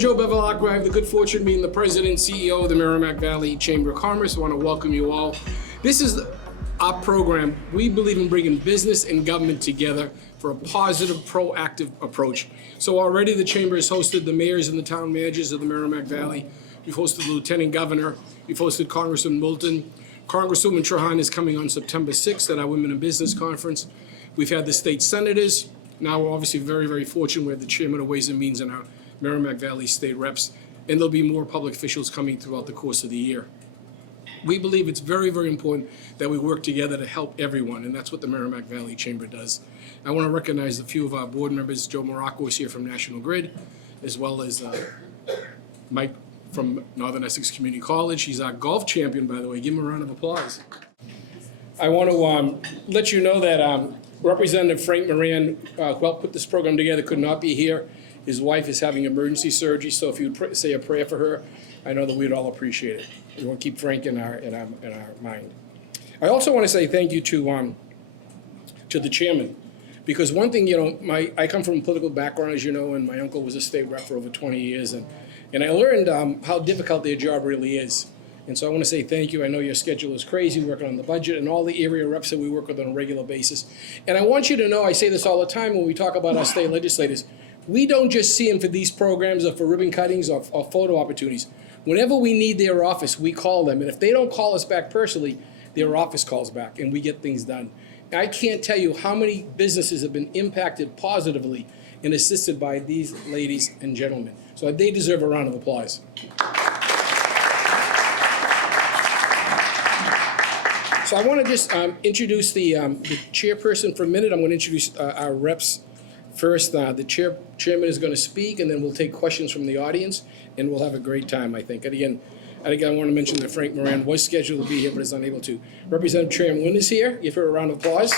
Joe Bevilacqua. I have the good fortune of being the president and CEO of the Merrimack Valley Chamber of Commerce. I want to welcome you all. This is our program. We believe in bringing business and government together for a positive, proactive approach. So already the Chamber has hosted the mayors and the town managers of the Merrimack Valley. We've hosted the Lieutenant Governor. We've hosted Congressman Moulton. Congresswoman Trahan is coming on September 6th at our Women in Business Conference. We've had the state senators. Now we're obviously very, very fortunate. We have the Chairman of Ways and Means and our Merrimack Valley state reps. And there'll be more public officials coming throughout the course of the year. We believe it's very, very important that we work together to help everyone, and that's what the Merrimack Valley Chamber does. I want to recognize a few of our board members. Joe Morocco is here from National Grid, as well as Mike from Northern Essex Community College. He's our golf champion, by the way. Give him a round of applause. I want to let you know that Representative Frank Moran, who helped put this program together, could not be here. His wife is having emergency surgery, so if you would say a prayer for her, I know that we'd all appreciate it. We want to keep Frank in our mind. I also want to say thank you to the chairman, because one thing, I come from a political background, as you know, and my uncle was a state rep for over 20 years, and I learned how difficult their job really is. And so I want to say thank you. I know your schedule is crazy, working on the budget, and all the area reps that we work with on a regular basis. And I want you to know, I say this all the time when we talk about our state legislators, we don't just see them for these programs or for ribbon cuttings or photo opportunities. Whenever we need their office, we call them. And if they don't call us back personally, their office calls back, and we get things done. I can't tell you how many businesses have been impacted positively and assisted by these ladies and gentlemen. So they deserve a round of applause. So I want to just introduce the chairperson for a minute. I'm going to introduce our reps first. The chairman is going to speak, and then we'll take questions from the audience, and we'll have a great time, I think. And again, I want to mention that Frank Moran was scheduled to be here, but is unable to. Representative Chairman Nguyen is here. Give her a round of applause.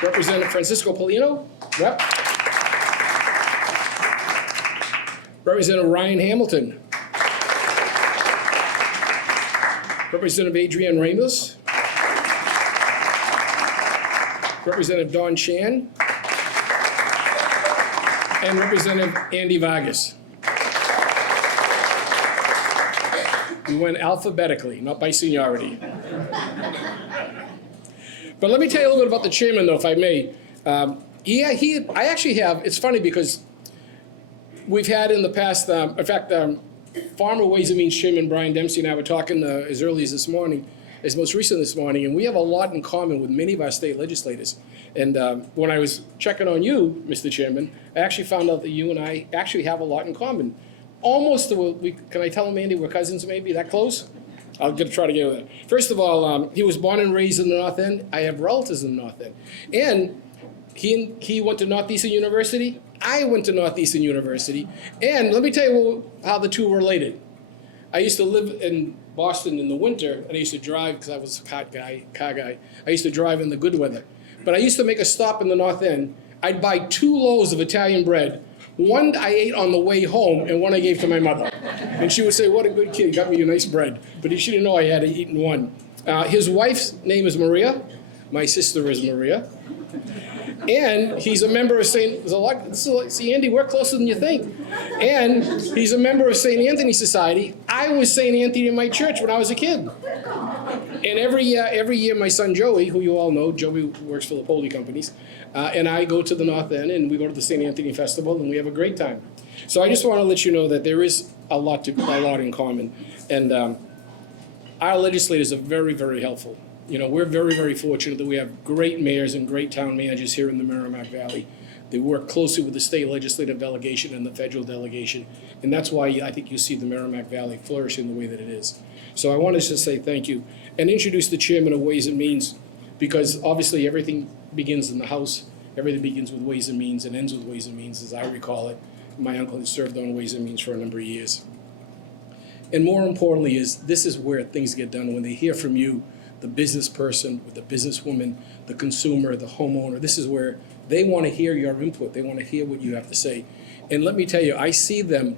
Representative Francisco Polino, rep. Representative Ryan Hamilton. Representative Adrienne Ramos. Representative Don Chan. And Representative Andy Vargas. We went alphabetically, not by seniority. But let me tell you a little bit about the chairman, though, if I may. I actually have, it's funny because we've had in the past, in fact, Farmer Ways and Means Chairman Brian Dempsey and I were talking as early as this morning, as most recent this morning, and we have a lot in common with many of our state legislators. And when I was checking on you, Mr. Chairman, I actually found out that you and I actually have a lot in common. Almost, can I tell him, Andy, we're cousins maybe, that close? I'll try to get with that. First of all, he was born and raised in the North End. I have relatives in the North End. And he went to Northeastern University. I went to Northeastern University. And let me tell you how the two were related. I used to live in Boston in the winter, and I used to drive, because I was a car guy. I used to drive in the good weather. But I used to make a stop in the North End. I'd buy 2 loaves of Italian bread. One I ate on the way home, and one I gave to my mother. And she would say, what a good kid, got me a nice bread. But she didn't know I had eaten one. His wife's name is Maria. My sister is Maria. And he's a member of see, Andy, we're closer than you think. And he's a member of St. Anthony Society. I was St. Anthony in my church when I was a kid. And every year my son Joey, who you all know, Joey works for the Poli companies, and I go to the North End, and we go to the St. Anthony Festival, and we have a great time. So I just want to let you know that there is a lot in common. And our legislators are very, very helpful. We're very, very fortunate that we have great mayors and great town managers here in the Merrimack Valley. They work closely with the state legislative delegation and the federal delegation. And that's why I think you see the Merrimack Valley flourishing the way that it is. So I wanted to say thank you and introduce the chairman of Ways and Means, because obviously everything begins in the House. Everything begins with Ways and Means and ends with Ways and Means, as I recall it. My uncle has served on Ways and Means for a number of years. And more importantly this is where things get done, when they hear from you, the business person, the businesswoman, the consumer, the homeowner. This is where they want to hear your input. They want to hear what you have to say. And let me tell you, I see them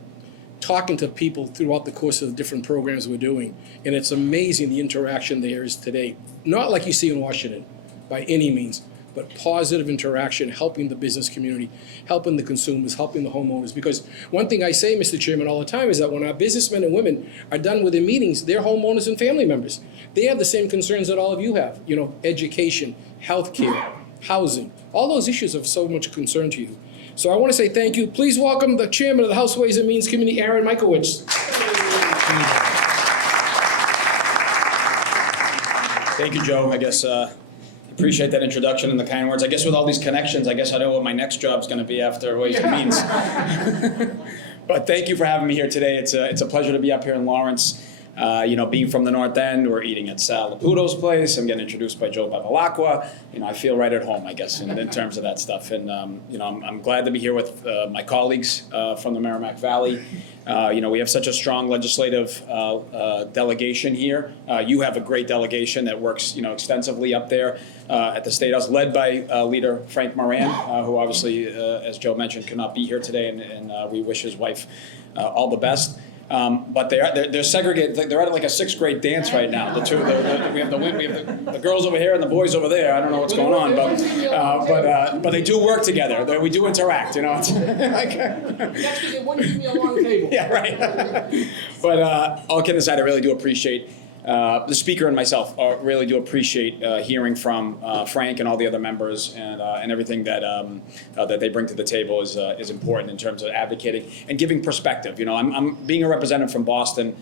talking to people throughout the course of the different programs we're doing. And it's amazing the interaction there is today. Not like you see in Washington, by any means, but positive interaction, helping the business community, helping the consumers, helping the homeowners. Because one thing I say, Mr. Chairman, all the time is that when our businessmen and women are done with their meetings, they're homeowners and family members. They have the same concerns that all of you have, education, healthcare, housing. All those issues of so much concern to you. So I want to say thank you. Please welcome the Chairman of the House Ways and Means Committee, Aaron Michaelwitz. Thank you, Joe. I guess appreciate that introduction and the kind words. I guess with all these connections, I guess I know what my next job's going to be after Ways and Means. But thank you for having me here today. It's a pleasure to be up here in Lawrence. Being from the North End, we're eating at Sal Laputo's place. I'm getting introduced by Joe Bevilacqua. I feel right at home, I guess, in terms of that stuff. And, I'm glad to be here with my colleagues from the Merrimack Valley. We have such a strong legislative delegation here. You have a great delegation that works, extensively up there at the State House, led by Leader Frank Moran, who obviously, as Joe mentioned, could not be here today, and we wish his wife all the best. But they're segregated. They're at like a sixth grade dance right now. We have the girls over here and the boys over there. I don't know what's going on, but they do work together. We do interact. That's because they wouldn't give me a long table. Yeah, right. But all kidding aside, I really do appreciate the speaker and myself. Really do appreciate hearing from Frank and all the other members and everything that they bring to the table is important in terms of advocating and giving perspective. I'm being a representative from Boston.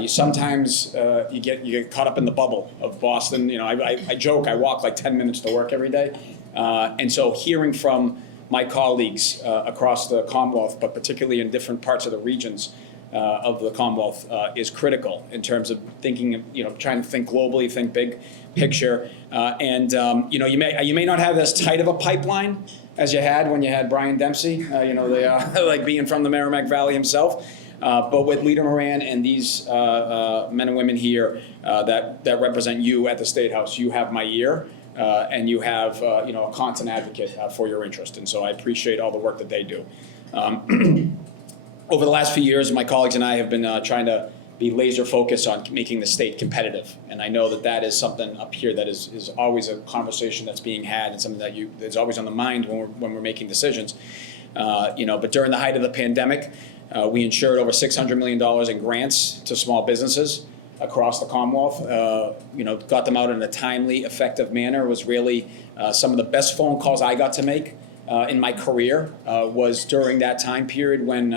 You sometimes you get caught up in the bubble of Boston. I joke I walk like 10 minutes to work every day, and so hearing from my colleagues across the Commonwealth, but particularly in different parts of the regions of the Commonwealth is critical in terms of thinking, trying to think globally, think big picture. You may not have as tight of a pipeline as you had when you had Brian Dempsey, like being from the Merrimack Valley himself. But with Leader Moran and these men and women here that represent you at the State House, you have my ear. And you have, a constant advocate for your interest. And so I appreciate all the work that they do. Over the last few years, my colleagues and I have been trying to be laser focused on making the state competitive. And I know that is something up here that is always a conversation that's being had and something that's always on the mind when we're making decisions. But during the height of the pandemic, we insured over $600 million in grants to small businesses across the Commonwealth. Got them out in a timely, effective manner. It was really some of the best phone calls I got to make in my career was during that time period when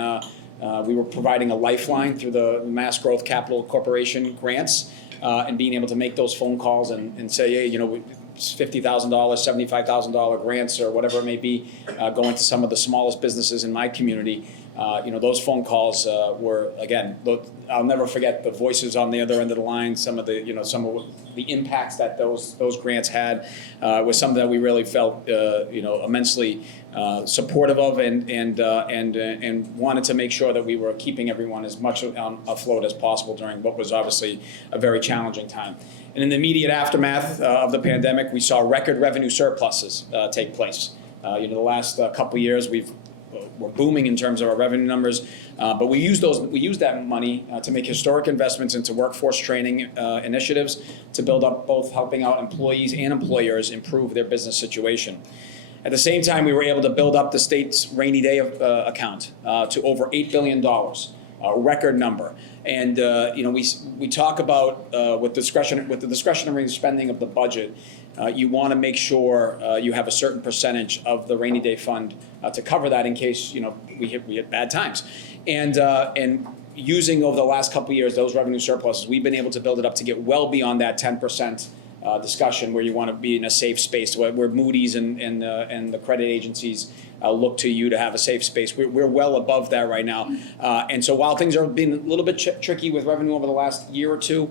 we were providing a lifeline through the Mass Growth Capital Corporation grants and being able to make those phone calls and say, hey, $50,000, $75,000 grants or whatever it may be going to some of the smallest businesses in my community. Those phone calls were, again, I'll never forget the voices on the other end of the line. Some of the impacts that those grants had was something that we really felt, immensely supportive of and wanted to make sure that we were keeping everyone as much afloat as possible during what was obviously a very challenging time. And in the immediate aftermath of the pandemic, we saw record revenue surpluses take place. The last couple of years, we're booming in terms of our revenue numbers, but we use that money to make historic investments into workforce training initiatives to build up both helping out employees and employers improve their business situation. At the same time, we were able to build up the state's rainy day account to over $8 billion, a record number. And we talk about with the discretionary spending of the budget, you want to make sure you have a certain percentage of the rainy day fund to cover that in case we hit bad times. And using over the last couple of years those revenue surpluses, we've been able to build it up to get well beyond that 10% discussion where you want to be in a safe space, where Moody's and the credit agencies look to you to have a safe space. We're well above that right now. And so while things are being a little bit tricky with revenue over the last year or two,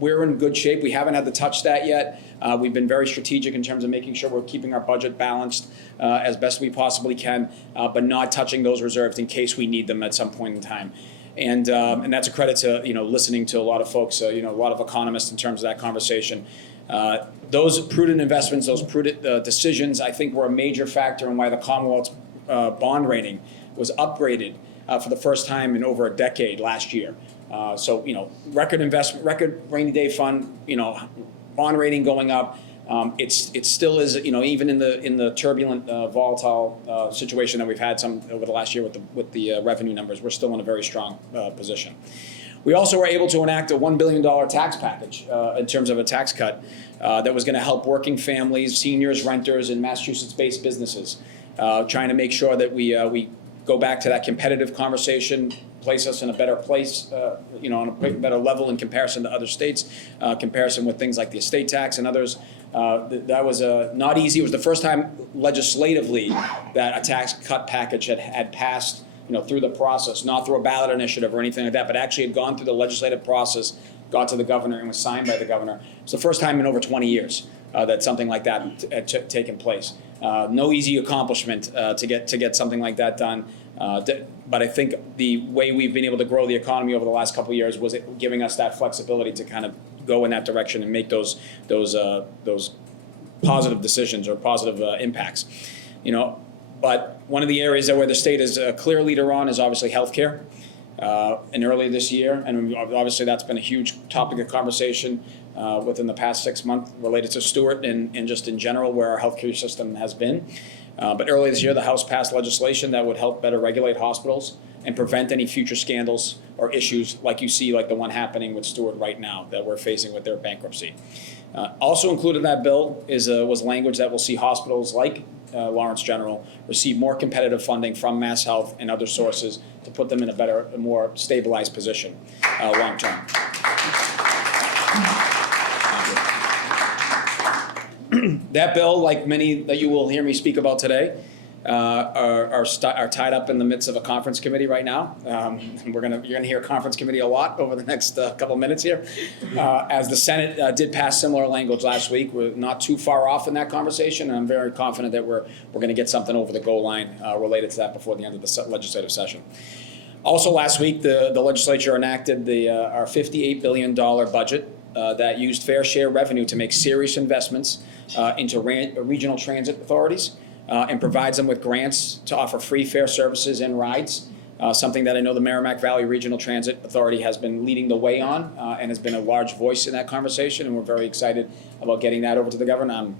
we're in good shape. We haven't had to touch that yet. We've been very strategic in terms of making sure we're keeping our budget balanced as best we possibly can, but not touching those reserves in case we need them at some point in time. And that's a credit to listening to a lot of folks, a lot of economists in terms of that conversation. Those prudent investments, those prudent decisions, I think were a major factor in why the Commonwealth's bond rating was upgraded for the first time in over a decade last year. So record investment, record rainy day fund, bond rating going up. It still is, even in the turbulent, volatile situation that we've had some over the last year with the revenue numbers, we're still in a very strong position. We also were able to enact a $1 billion tax package in terms of a tax cut that was going to help working families, seniors, renters, and Massachusetts-based businesses, trying to make sure that we go back to that competitive conversation, place us in a better place, on a better level in comparison to other states, comparison with things like the estate tax and others. That was not easy. It was the first time legislatively that a tax cut package had passed, through the process, not through a ballot initiative or anything like that, but actually had gone through the legislative process, got to the governor, and was signed by the governor. It's the first time in over 20 years that something like that had taken place. No easy accomplishment to get something like that done. But I think the way we've been able to grow the economy over the last couple of years was giving us that flexibility to kind of go in that direction and make those positive decisions or positive impacts. But one of the areas where the state is a clear leader on is obviously healthcare. And early this year, and obviously that's been a huge topic of conversation within the past 6 months related to Stewart and just in general where our healthcare system has been. But early this year, the House passed legislation that would help better regulate hospitals and prevent any future scandals or issues like you see, like the one happening with Stewart right now that we're facing with their bankruptcy. Also included in that bill was language that will see hospitals like Lawrence General receive more competitive funding from Mass Health and other sources to put them in a more stabilized position long term. That bill, like many that you will hear me speak about today, are tied up in the midst of a conference committee right now. You're gonna hear conference committee a lot over the next couple minutes here. As the Senate did pass similar language last week, we're not too far off in that conversation, and I'm very confident that we're going to get something over the goal line related to that before the end of the legislative session. Also last week, the legislature enacted our $58 billion budget that used fair share revenue to make serious investments into regional transit authorities. And provides them with grants to offer free fare services and rides, something that I know the Merrimack Valley Regional Transit Authority has been leading the way on and has been a large voice in that conversation, and we're very excited about getting that over to the governor. I'm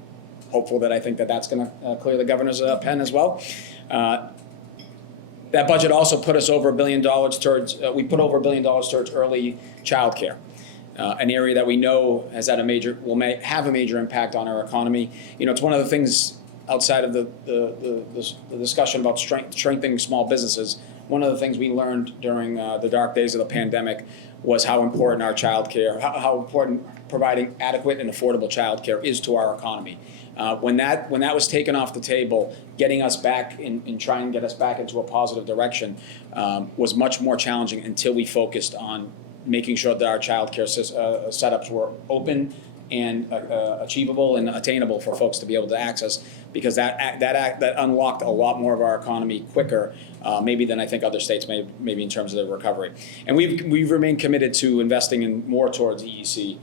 hopeful that I think that's going to clear the governor's pen as well. That budget also put us over $1 billion towards, we put over $1 billion towards early child care. An area that we know has had will have a major impact on our economy. It's one of the things outside of the discussion about strengthening small businesses. One of the things we learned during the dark days of the pandemic was how important our child care, how important providing adequate and affordable child care is to our economy. When that was taken off the table, getting us back and trying to get us back into a positive direction was much more challenging until we focused on making sure that our child care setups were open and achievable and attainable for folks to be able to access, because that unlocked a lot more of our economy quicker, maybe than I think other states maybe in terms of the recovery. And we've remained committed to investing in more towards EEC.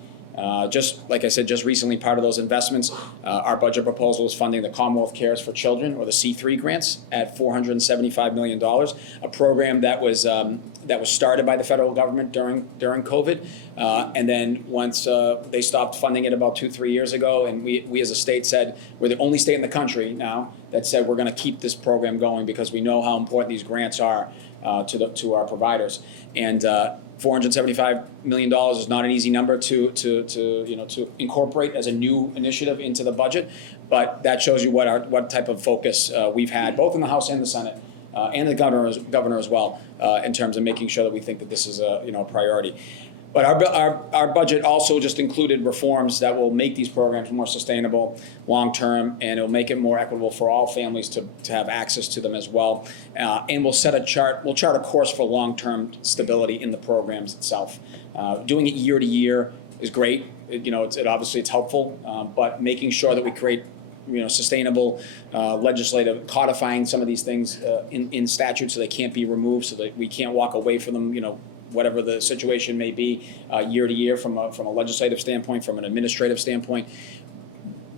Just like I said, just recently, part of those investments, our budget proposal is funding the Commonwealth Cares for Children, or the C3 grants, at $475 million, a program that was started by the federal government during COVID, and then once they stopped funding it about 2-3 years ago, and we as a state said, we're the only state in the country now that said we're going to keep this program going because we know how important these grants are to our providers. And $475 million is not an easy number to incorporate as a new initiative into the budget, but that shows you what type of focus we've had both in the House and the Senate and the governor as well in terms of making sure that we think that this is a priority. But our budget also just included reforms that will make these programs more sustainable, long-term, and it'll make it more equitable for all families to have access to them as well. And we'll chart a course for long-term stability in the programs itself. Doing it year to year is great. Obviously it's helpful, but making sure that we create sustainable legislative, codifying some of these things in statute so they can't be removed, so that we can't walk away from them, whatever the situation may be, year to year from a legislative standpoint, from an administrative standpoint.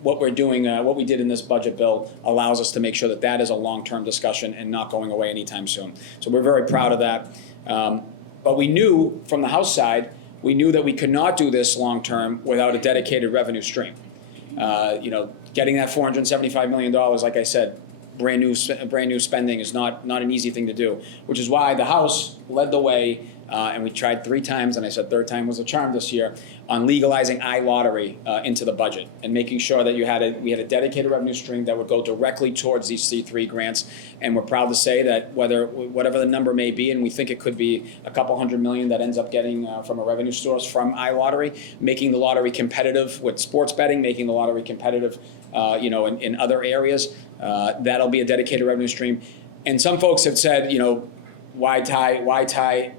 What we're doing, what we did in this budget bill allows us to make sure that is a long-term discussion and not going away anytime soon. So we're very proud of that. But we knew from the House side, we knew that we could not do this long-term without a dedicated revenue stream. Getting that $475 million, like I said, brand new spending is not an easy thing to do, which is why the House led the way, and we tried 3 times, and I said third time was a charm this year, on legalizing iLottery into the budget and making sure that we had a dedicated revenue stream that would go directly towards these C3 grants. And we're proud to say that whatever the number may be, and we think it could be a couple $100 million that ends up getting from a revenue source from iLottery, making the lottery competitive with sports betting, making the lottery competitive, in other areas. That'll be a dedicated revenue stream. And some folks have said, why tie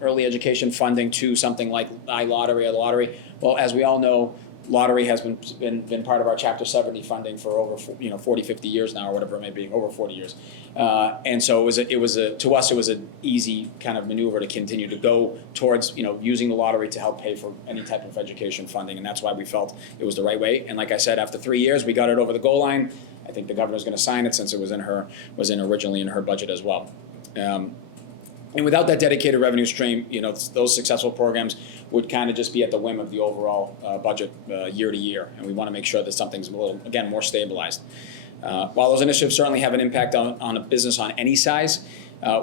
early education funding to something like iLottery or the lottery? Well, as we all know, lottery has been part of our Chapter 70 funding for over 40, 50 years now, or whatever it may be, over 40 years. And so to us it was an easy kind of maneuver to continue to go towards using the lottery to help pay for any type of education funding, and that's why we felt it was the right way. And like I said, after 3 years, we got it over the goal line. I think the governor's going to sign it since it was originally in her budget as well. And without that dedicated revenue stream, those successful programs would kind of just be at the whim of the overall budget year to year. And we want to make sure that something's a little, again, more stabilized. While those initiatives certainly have an impact on a business on any size,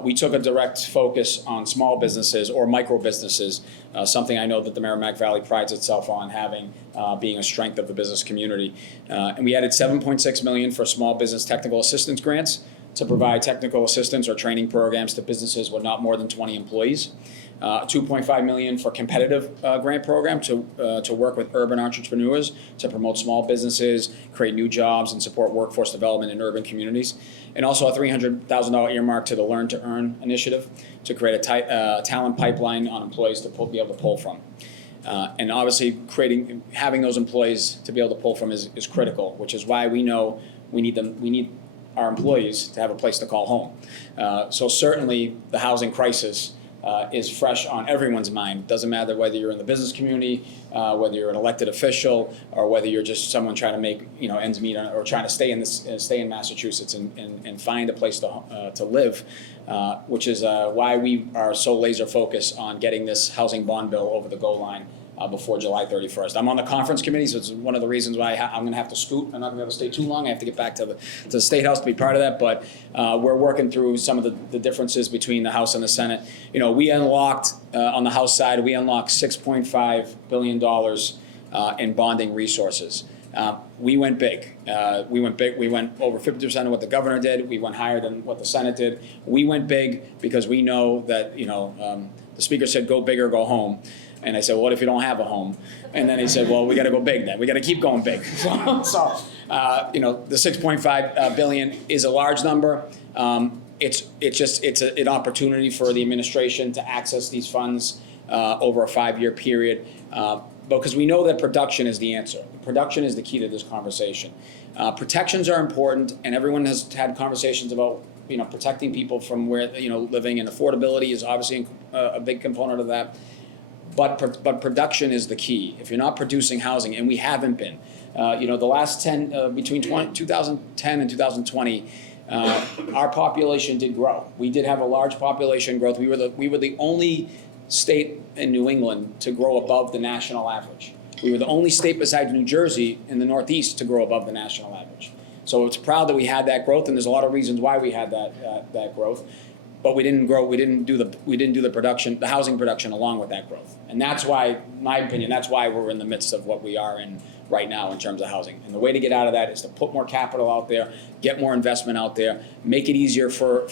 we took a direct focus on small businesses or micro businesses, something I know that the Merrimack Valley prides itself on having, being a strength of the business community. And we added $7.6 million for small business technical assistance grants to provide technical assistance or training programs to businesses with not more than 20 employees. $2.5 million for competitive grant program to work with urban entrepreneurs to promote small businesses, create new jobs, and support workforce development in urban communities. And also a $300,000 earmark to the Learn to Earn initiative to create a talent pipeline on employees to be able to pull from. And obviously having those employees to be able to pull from is critical, which is why we know we need our employees to have a place to call home. So certainly the housing crisis is fresh on everyone's mind. It doesn't matter whether you're in the business community, whether you're an elected official, or whether you're just someone trying to make ends meet or trying to stay in Massachusetts and find a place to live, which is why we are so laser focused on getting this housing bond bill over the goal line before July 31st. I'm on the conference committee, so it's one of the reasons why I'm going to have to scoot. I'm not going to be able to stay too long. I have to get back to the State House to be part of that. But we're working through some of the differences between the House and the Senate. We unlocked, on the House side, $6.5 billion in bonding resources. We went big. We went over 50% of what the governor did. We went higher than what the Senate did. We went big because we know that, the Speaker said, go big or go home. And I said, well, what if you don't have a home? And then he said, well, we got to go big then. We got to keep going big. So the $6.5 billion is a large number. It's an opportunity for the administration to access these funds over a 5-year period, because we know that production is the answer. Production is the key to this conversation. Protections are important, and everyone has had conversations about protecting people from where living, and affordability is obviously a big component of that. But production is the key. If you're not producing housing, and we haven't been, the last between 2010 and 2020, our population did grow. We did have a large population growth. We were the only state in New England to grow above the national average. We were the only state besides New Jersey in the Northeast to grow above the national average. So it's proud that we had that growth, and there's a lot of reasons why we had that growth. But we didn't grow. We didn't do the production, the housing production, along with that growth. And that's why, in my opinion, that's why we're in the midst of what we are in right now in terms of housing. And the way to get out of that is to put more capital out there, get more investment out there, make it easier for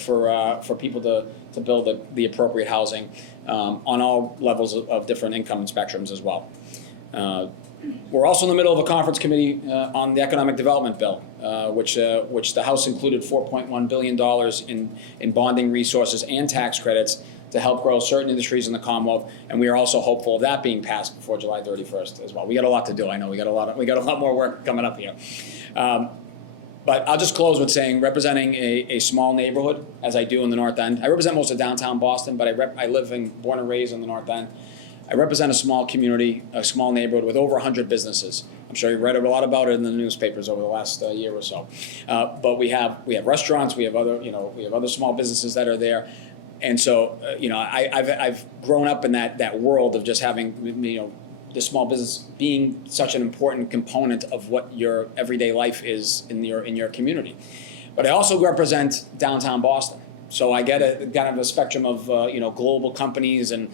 people to build the appropriate housing on all levels of different income spectrums as well. We're also in the middle of a conference committee on the economic development bill, which the House included $4.1 billion in bonding resources and tax credits to help grow certain industries in the Commonwealth, and we are also hopeful of that being passed before July 31st as well. We got a lot to do. I know we got a lot more work coming up here. But I'll just close with saying, representing a small neighborhood, as I do in the North End. I represent most of downtown Boston, but I live born and raised in the North End. I represent a small community, a small neighborhood with over 100 businesses. I'm sure you've read a lot about it in the newspapers over the last year or so. But we have restaurants, we have other small businesses that are there, and so I've grown up in that world of just having the small business being such an important component of what your everyday life is in your community. But I also represent downtown Boston. So I get a kind of a spectrum of global companies and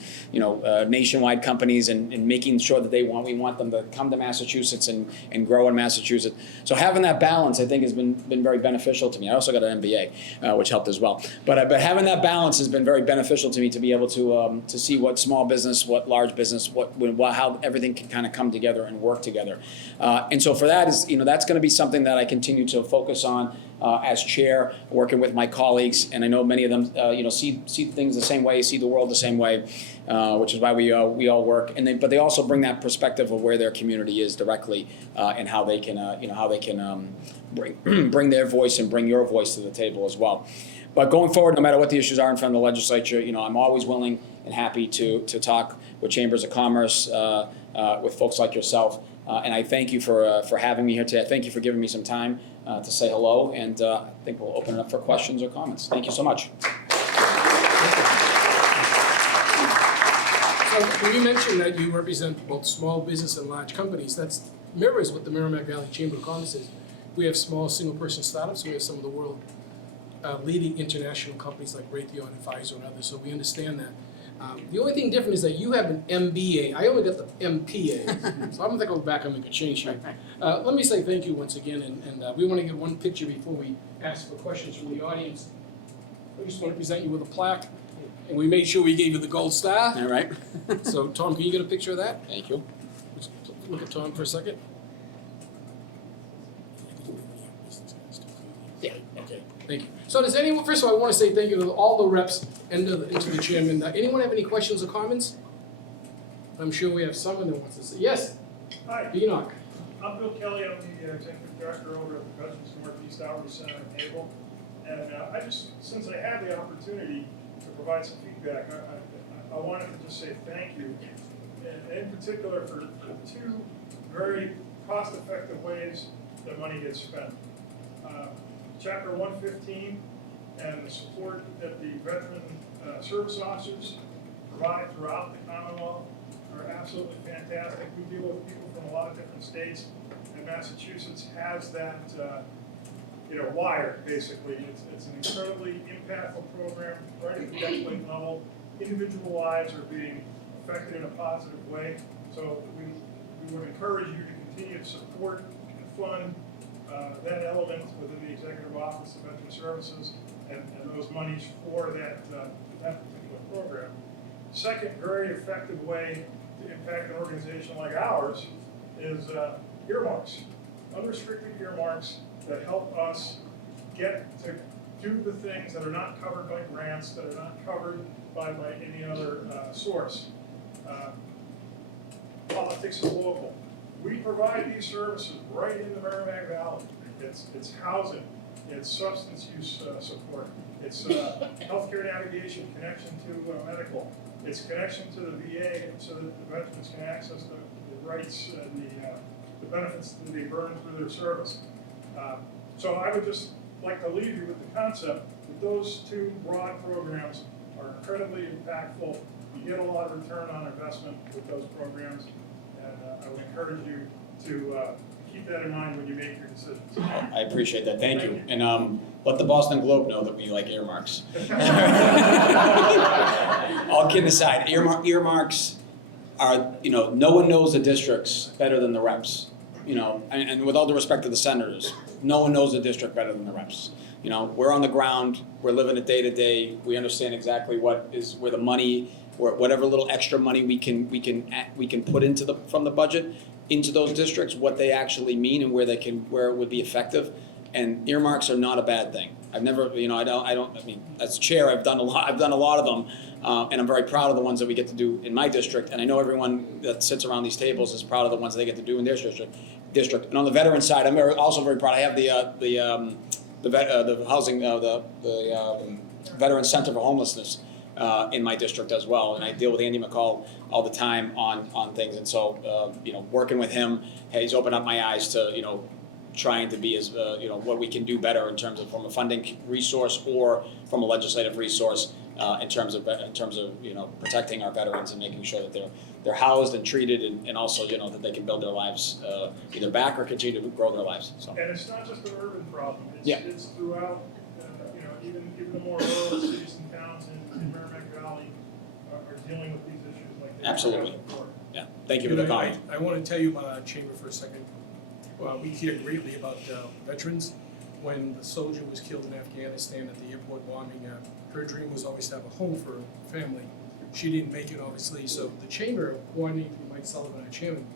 nationwide companies and making sure that we want them to come to Massachusetts and grow in Massachusetts. So having that balance, I think, has been very beneficial to me. I also got an MBA, which helped as well. But having that balance has been very beneficial to me to be able to see what small business, what large business, how everything can kind of come together and work together. And so for that that's going to be something that I continue to focus on. As chair, working with my colleagues, and I know many of them, see things the same way, see the world the same way, which is why we all work. But they also bring that perspective of where their community is directly, and how they can, bring their voice and bring your voice to the table as well. But going forward, no matter what the issues are in front of the legislature, I'm always willing and happy to talk with chambers of commerce, with folks like yourself. And I thank you for having me here today. Thank you for giving me some time to say hello, and I think we'll open it up for questions or comments. Thank you so much. So you mentioned that you represent both small business and large companies. That's mirrors what the Merrimack Valley Chamber of Commerce is. We have small single-person startups. We have some of the world leading international companies like Raytheon and Pfizer and others, so we understand that. The only thing different is that you have an MBA. I only got the MPA, so I'm going to go back and make a change here. Let me say thank you once again, and we want to get one picture before we ask for questions from the audience. I just want to present you with a plaque, and we made sure we gave you the gold star. All right. So, Tom, can you get a picture of that? Thank you. Let's look at Tom for a second. Yeah, okay, thank you. So does anyone, first of all, I want to say thank you to all the reps and to the chairman. Anyone have any questions or comments? I'm sure we have someone that wants to say, yes? Hi, Enoch. I'm Bill Kelly. I'm the executive director over at the Veterans Northeast Outreach Center in Naval. And since I had the opportunity to provide some feedback, I wanted to just say thank you. And in particular for two very cost-effective ways that money gets spent. Chapter 115 and the support that the veteran service officers provide throughout the Commonwealth are absolutely fantastic. We deal with people from a lot of different states, and Massachusetts has that wired, basically. It's an incredibly impactful program right at the decade level. Individual lives are being affected in a positive way. So we would encourage you to continue to support and fund that element within the Executive Office of Veteran Services and those monies for that particular program. Second very effective way to impact an organization like ours is earmarks, unrestricted earmarks that help us get to do the things that are not covered by grants, that are not covered by any other source. Politics is local. We provide these services right in the Merrimack Valley. It's housing, it's substance use support, it's healthcare navigation, connection to medical, it's connection to the VA so that the veterans can access the rights and the benefits that they burn through their service. So I would just like to leave you with the concept that those two broad programs are incredibly impactful. You get a lot of return on investment with those programs, and I would encourage you to keep that in mind when you make your decisions. I appreciate that. Thank you. And let the Boston Globe know that we like earmarks. All kidding aside, earmarks are, no one knows the districts better than the reps. And with all due respect to the senators, no one knows the district better than the reps. We're on the ground, we're living it day to day. We understand exactly where the money, or whatever little extra money we can put from the budget into those districts, what they actually mean and where it would be effective. And earmarks are not a bad thing. I've never, as chair, I've done a lot of them, and I'm very proud of the ones that we get to do in my district. And I know everyone that sits around these tables is proud of the ones they get to do in their district. And on the veteran side, I'm also very proud. I have the Veteran Center for Homelessness in my district as well, and I deal with Andy McCall all the time on things. And so, working with him, he's opened up my eyes to trying to be as what we can do better in terms of from a funding resource or from a legislative resource in terms of protecting our veterans and making sure that they're housed and treated, and also that they can build their lives either back or continue to grow their lives. So. And it's not just an urban problem. Yeah. It's throughout. Even the more rural cities and towns in Merrimack Valley are dealing with these issues like they Absolutely. have before. Yeah. Thank you for the comment. I want to tell you about our chamber for a second. We care greatly about veterans. When the soldier was killed in Afghanistan at the airport bombing, her dream was always to have a home for her family. She didn't make it, obviously, so the chamber, coordinated with Mike Sullivan, our chairman,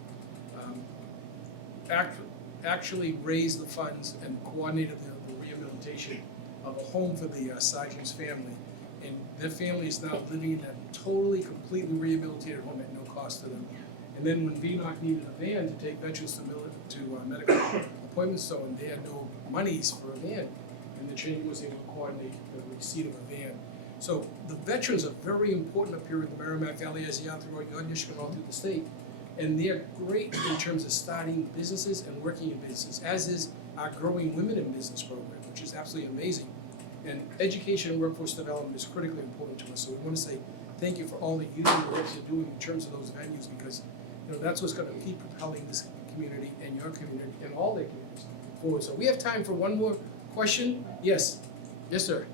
actually raised the funds and coordinated the rehabilitation of a home for the sergeant's family. And their family is now living in a totally, completely rehabilitated home at no cost to them. And then when VNOC needed a van to take veterans to medical appointments, so and they had no monies for a van, and the chamber was able to coordinate the receipt of a van. So the veterans are very important up here in the Merrimack Valley, as they are throughout your Michigan, all through the state. And they're great in terms of starting businesses and working in business, as is our growing women in business program, which is absolutely amazing. And education and workforce development is critically important to us. So we want to say thank you for all that you do and what you're doing in terms of those venues, because that's what's going to keep propelling this community and your community and all their communities forward. So we have time for one more question. Yes. Yes, sir.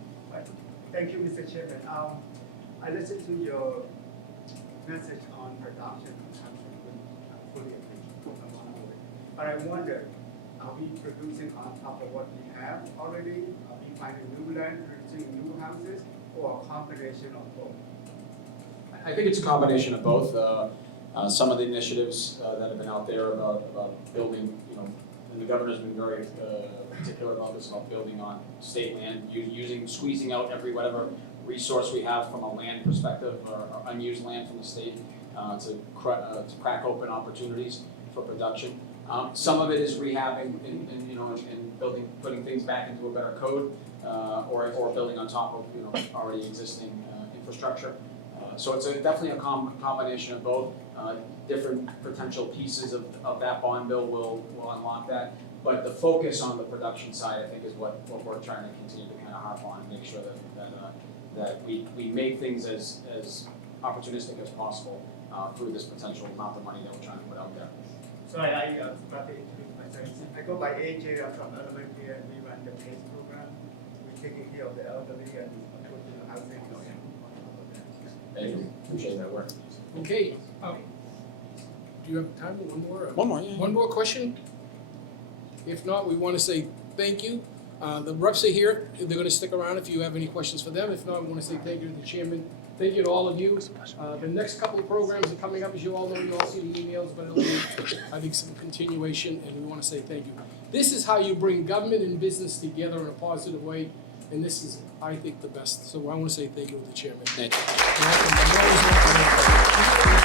Thank you, Mr. Chairman. I listened to your message on production consumption with fully appreciate. But I wonder, are we producing on top of what we have already? Are we finding new land, producing new houses, or a combination of both? I think it's a combination of both. Some of the initiatives that have been out there about building, and the governor's been very particular about this, about building on state land, squeezing out whatever resource we have from a land perspective or unused land from the state to crack open opportunities for production. Some of it is rehabbing and putting things back into a better code or building on top of already existing infrastructure. So it's definitely a combination of both. Different potential pieces of that bond bill will unlock that. But the focus on the production side, I think, is what we're trying to continue to kind of harp on and make sure that we make things as opportunistic as possible through this potential amount of money that we're trying to put out there. So I got to introduce myself. I go by AJ. I'm from elementary, and we run the PACE program. We're taking care of the elderly and putting the housing. Thank you. Appreciate that work. Okay. Do you have time for one more? One more, yeah. One more question? If not, we want to say thank you. The reps are here. They're going to stick around if you have any questions for them. If not, we want to say thank you to the chairman. Thank you to all of you. The next couple of programs are coming up, as you all know. You all see the emails, but it'll be, I think, some continuation, and we want to say thank you. This is how you bring government and business together in a positive way, and this is, I think, the best. So I want to say thank you to the chairman. Thank you. You're welcome. I'm always welcome.